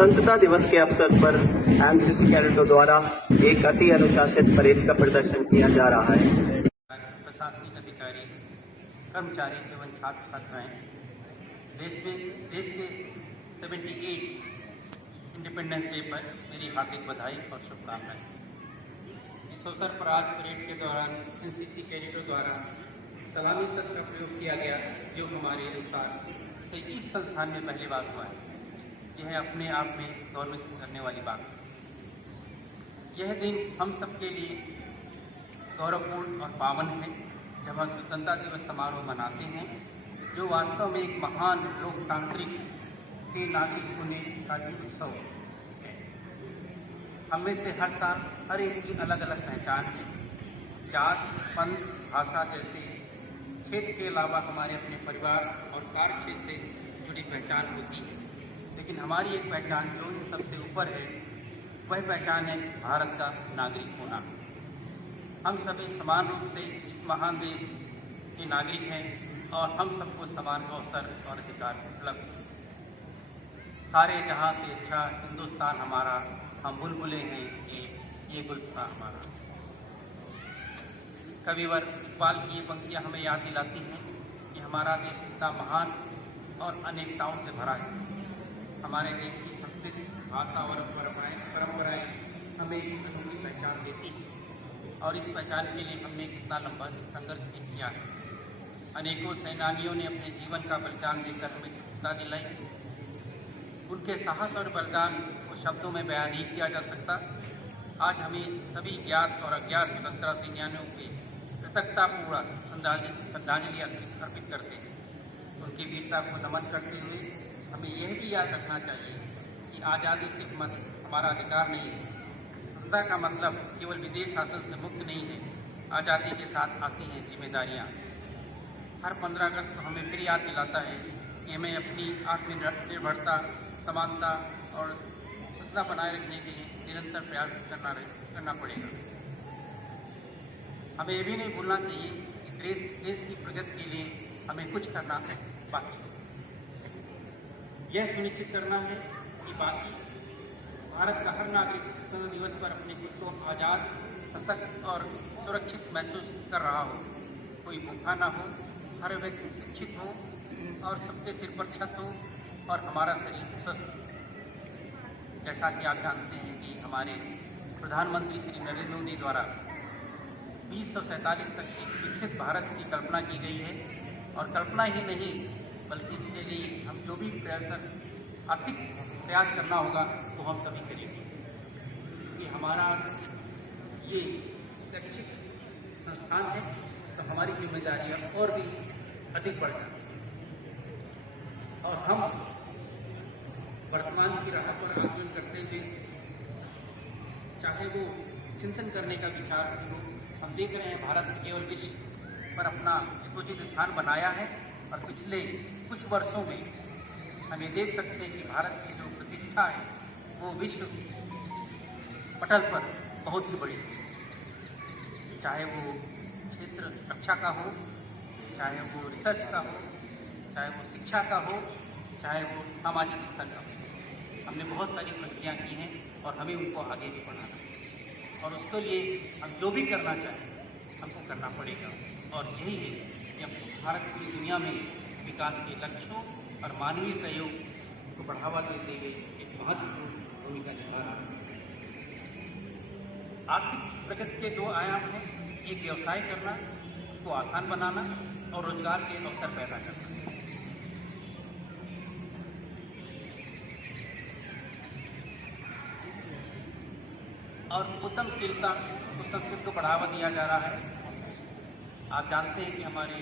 स्वतंत्रता दिवस के अवसर पर एनसीसी कैडेटों द्वारा एक अति अनुशासित परेड का प्रदर्शन किया जा रहा है। प्रशासनिक अधिकारी, कर्मचारी एवं छात्र छात्राएं देश के 78 इंडिपेंडेंस डे पर मेरी हार्दिक बधाई और शुभकामनाएं। इस अवसर पर आज परेड के दौरान एनसीसी कैडेटों द्वारा सलामी शस्त्र का प्रयोग किया गया, जो हमारे अनुसार से इस संस्थान में पहली बार हुआ है। यह अपने आप में गौरवित करने वाली बात है। यह दिन हम सबके लिए गौरवपूर्ण और पावन है, जब हम स्वतंत्रता दिवस समारोह मनाते हैं, जो वास्तव में एक महान लोकतांत्रिक के नागरिक होने का भी उत्सव है। हम में से हर साल हर एक की अलग अलग पहचान है। जात, पंथ, भाषा जैसे क्षेत्र के अलावा हमारे अपने परिवार और कार्य क्षेत्र से जुड़ी पहचान होती है, लेकिन हमारी एक पहचान जो इन सबसे ऊपर है, वह पहचान है भारत का नागरिक होना। हम सभी समान रूप से इस महान देश के नागरिक हैं और हम सबको समान अवसर और अधिकार उपलब्ध हैं। सारे जहां से अच्छा हिंदुस्तान हमारा, हम बुलबुले हैं इसलिए ये गुलस्तान हमारा। कविवर इकबाल की ये पंक्तियाँ हमें याद दिलाती हैं कि हमारा देश कितना महान और अनेकताओं से भरा है। हमारे देश की संस्कृति, भाषा और परंपराएं हमें अनोखी पहचान देती हैं और इस पहचान के लिए हमने कितना लंबा संघर्ष भी किया है। अनेकों सेनानियों ने अपने जीवन का बलिदान देकर हमें स्वतंत्रता दिलाई। उनके साहस और बलिदान को शब्दों में बयान नहीं किया जा सकता। आज हमें सभी ज्ञात और अज्ञात स्वतंत्रता सेनानियों के कृतज्ञतापूर्ण श्रद्धांजलि अर्पित करते हैं। उनकी वीरता को नमन करते हुए हमें यह भी याद रखना चाहिए कि आज़ादी सिर्फ हमारा अधिकार नहीं है। स्वतंत्रता का मतलब केवल विदेश शासन से मुक्त नहीं है। आज़ादी के साथ आती हैं जिम्मेदारियाँ। हर 15 अगस्त को हमें फिर याद दिलाता है कि हमें अपनी आत्मनिर्भरता, समानता और स्वतंत्रता बनाए रखने के लिए निरंतर प्रयास करना पड़ेगा। हमें ये भी नहीं भूलना चाहिए कि देश की प्रगति के लिए हमें कुछ करना बाकी है। यह सुनिश्चित करना है कि भारत का हर नागरिक स्वतंत्रता दिवस पर अपने खुद को आज़ाद, सशक्त और सुरक्षित महसूस कर रहा हो। कोई भूखा ना हो, हर व्यक्ति शिक्षित हो और सबके सिर पर छत हो और हमारा शरीर स्वस्थ हो। जैसा कि आप जानते हैं कि हमारे प्रधानमंत्री श्री नरेंद्र मोदी द्वारा 2047 तक एक विकसित भारत की कल्पना की गई है और कल्पना ही नहीं बल्कि इसके लिए हम जो भी आर्थिक प्रयास करना होगा वो हम सभी करेंगे, क्योंकि हमारा ये शैक्षिक संस्थान है तो हमारी जिम्मेदारियाँ और भी अधिक बढ़ जाती हैं और हम वर्तमान की राह पर आकलन करते हुए चाहे वो चिंतन करने का विचार हो। हम देख रहे हैं भारत ने केवल विश्व पर अपना यथोचित स्थान बनाया है और पिछले कुछ वर्षों में हम ये देख सकते हैं कि भारत की जो प्रतिष्ठा है वो विश्व पटल पर बहुत ही बड़ी है। चाहे वो क्षेत्र रक्षा का हो, चाहे वो रिसर्च का हो, चाहे वो शिक्षा का हो, चाहे वो सामाजिक स्तर का हो। हमने बहुत सारी प्रक्रिया की हैं और हमें उनको आगे भी बढ़ाना है और उसके लिए हम जो भी करना चाहें हमको करना पड़ेगा। और यही है कि हम भारत पूरी दुनिया में विकास के लक्ष्यों और मानवीय सहयोग को बढ़ावा देते हुए एक महत्वपूर्ण भूमिका निभा रहा है। आर्थिक प्रगति के 2 आयाम हैं, एक व्यवसाय करना, उसको आसान बनाना और रोजगार के अवसर पैदा करना। और उद्यमशीलता को संस्कृति को बढ़ावा दिया जा रहा है। आप जानते हैं कि हमारे